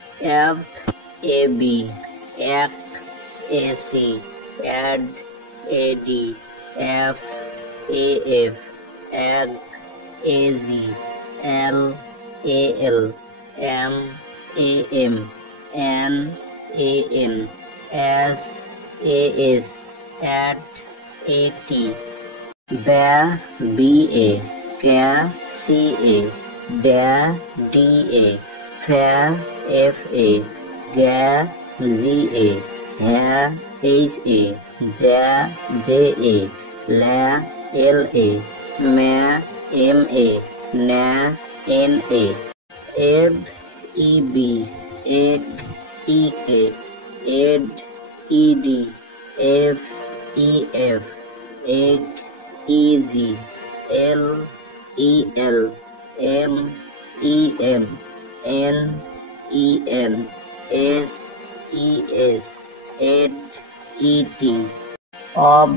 F A B F A C Ad A D F A F Ag A Z L A L M A M N A N S A S at A T Bear B A Care C A Dare D A Fair F A Gare Z A Hair H A Ja J A La L A Ma M A Na N A Eb E B Egg E K Ed E D F E F Egg E Z L E L M E M N E N S E S at E T Ob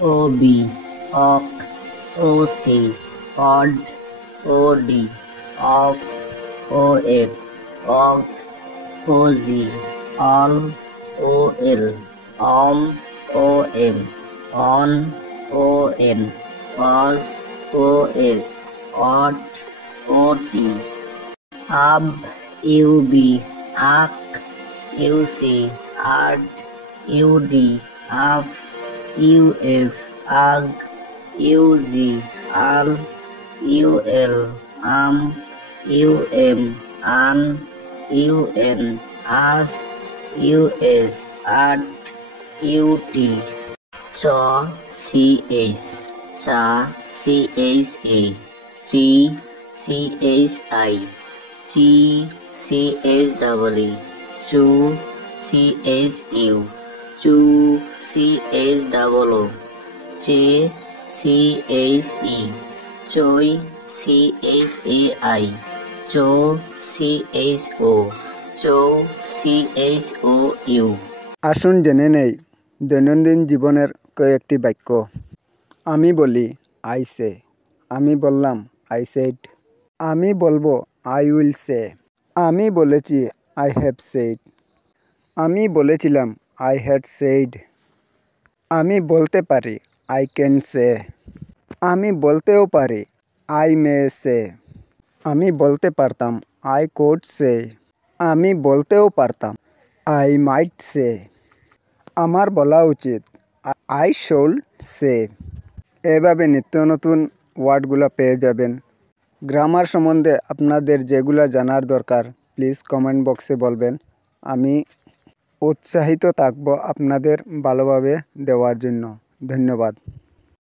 O B Oc O C Odd O D Off O F Og O Z All O L Om O M On O N Os O S Ot O T Ab U B Ak U C Ad U D Af U F Ag U Z Al U L U M An U N As U S At U T Chaw C H Cha C H A G C H I G C H E Chu C H U Chu C H O J C H E Choi C H A I Cho C H O Cho C H O U আসুন জেনে নেই দৈনন্দিন জীবনের কয়েকটি বাক্য। আমি বলি I say, আমি বললাম আই সেড। আমি বলবো আই উইল সে। আমি বলেছি আই হ্যাভ সেড। আমি বলেছিলাম আই হ্যাড সেড। আমি বলতে পারি আই ক্যান সে। আমি বলতেও পারি আই মে সে। আমি বলতে পারতাম আই কুড সে। আমি বলতেও পারতাম আই মাইট সে। আমার বলা উচিত আই শুড সে। এভাবে নিত্য নতুন ওয়ার্ডগুলো পেয়ে যাবেন। গ্রামার সম্বন্ধে আপনাদের যেগুলো জানার দরকার প্লিজ কমেন্ট বক্সে বলবেন। আমি উৎসাহিত থাকব আপনাদের ভালোভাবে দেওয়ার জন্য। ধন্যবাদ।